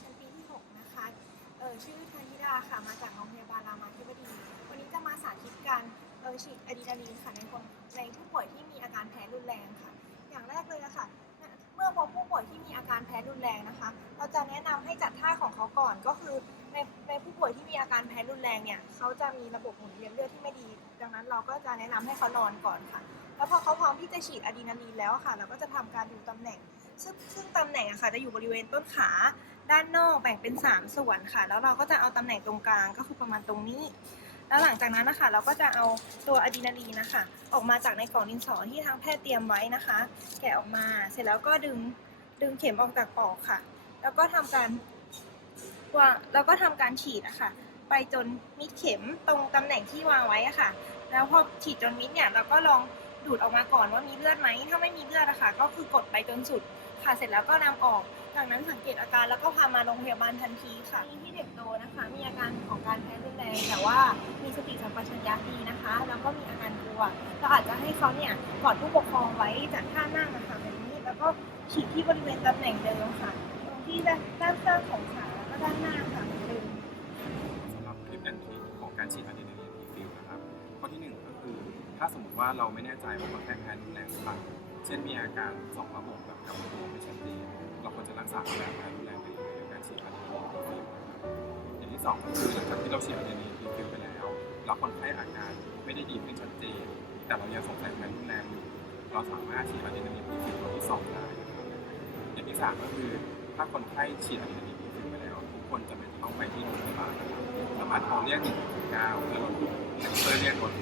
ชั้นปีที่ 6 นะคะ เออชื่อธนิดาค่ะ มาจากโรงพยาบาลรามาธิบดี วันนี้จะมาสาธิตการเออฉีดอะดรีนาลีนค่ะในคนในผู้ป่วยที่มีอาการแพ้รุนแรงค่ะ อย่างแรกเลยอะค่ะเมื่อพบผู้ป่วยที่มีอาการแพ้รุนแรงนะคะ เราจะแนะนำให้จัดท่าของเขาก่อน ก็คือในในผู้ป่วยที่มีอาการแพ้รุนแรงเนี่ย เขาจะมีระบบหมุนเวียนเลือดที่ไม่ดี ดังนั้นเราก็จะแนะนำให้เขานอนก่อนค่ะ แล้วพอเขาพร้อมที่จะฉีดอะดรีนาลีนแล้วค่ะ เราก็จะทำการดูตำแหน่ง ซึ่งซึ่งตำแหน่งอะค่ะจะอยู่บริเวณต้นขาด้านนอกแบ่งเป็น 3 ส่วนค่ะ แล้วเราก็จะเอาตำแหน่งตรงกลางก็คือประมาณตรงนี้ แล้วหลังจากนั้นนะคะเราก็จะเอาตัวอะดรีนาลีนนะคะออกมาจากในกล่องดินสอที่ทางแพทย์เตรียมไว้นะคะ แกะออกมาเสร็จแล้วก็ดึงดึงเข็มออกจากปอกค่ะ แล้วก็ทำการวางแล้วก็ทำการฉีดอะค่ะไปจนมิดเข็มตรงตำแหน่งที่วางไว้อะค่ะ แล้วพอฉีดจนมิดเนี่ยเราก็ลอง ดูดออกมาก่อนว่ามีเลือดไหมถ้าไม่มีเลือดอะค่ะก็คือกดไปจนสุดค่ะเสร็จแล้วก็นำออกจากนั้นสังเกตอาการแล้วก็พามาโรงพยาบาลทันทีค่ะมีที่เด็กโตนะคะ มีอาการของการแพ้รุนแรงแต่ว่ามีสติสัมปชัญญะดีนะคะ แล้วก็มีอาการกลัวเราอาจจะให้เขาเนี่ยกอดผู้ปกครองไว้จัดท่านั่งนะคะแบบนี้แล้วก็ฉีดที่บริเวณตำแหน่งเดิมค่ะ ตรงที่ด้านด้านข้างของขาแล้วก็ด้านหน้าค่ะเหมือนเดิมสำหรับคลิปแอนทีของการฉีดอะดรีนาลีน ถ้าสมมติว่าเราไม่แน่ใจว่าคนไข้แพ้รุนแรงหรือเปล่าเช่นมีอาการสองระบบแบบกำเนิดไม่ชัดเจนเราควรจะรักษาแบบแพ้รุนแรงไปยังไงในการฉีดอะดรีนาลีนทีฟิลอย่างที่สองก็คือหลังจากที่เราฉีดอะดรีนาลีนทีฟิลไปแล้วแล้วคนไข้อาการไม่ได้ดีขึ้นชัดเจน แต่เรายังสงสัยแพ้รุนแรงอยู่เราสามารถฉีดอะดรีนาลีนทีฟิลตัวที่สองได้อย่างที่สามก็คือถ้าคนไข้ฉีดอะดรีนาลีนทีฟิลไปแล้วทุกคนจะเป็นต้องไปที่โรงพยาบาลสามารถโทรเรียก119เพื่อรถเพื่อเรียกรถ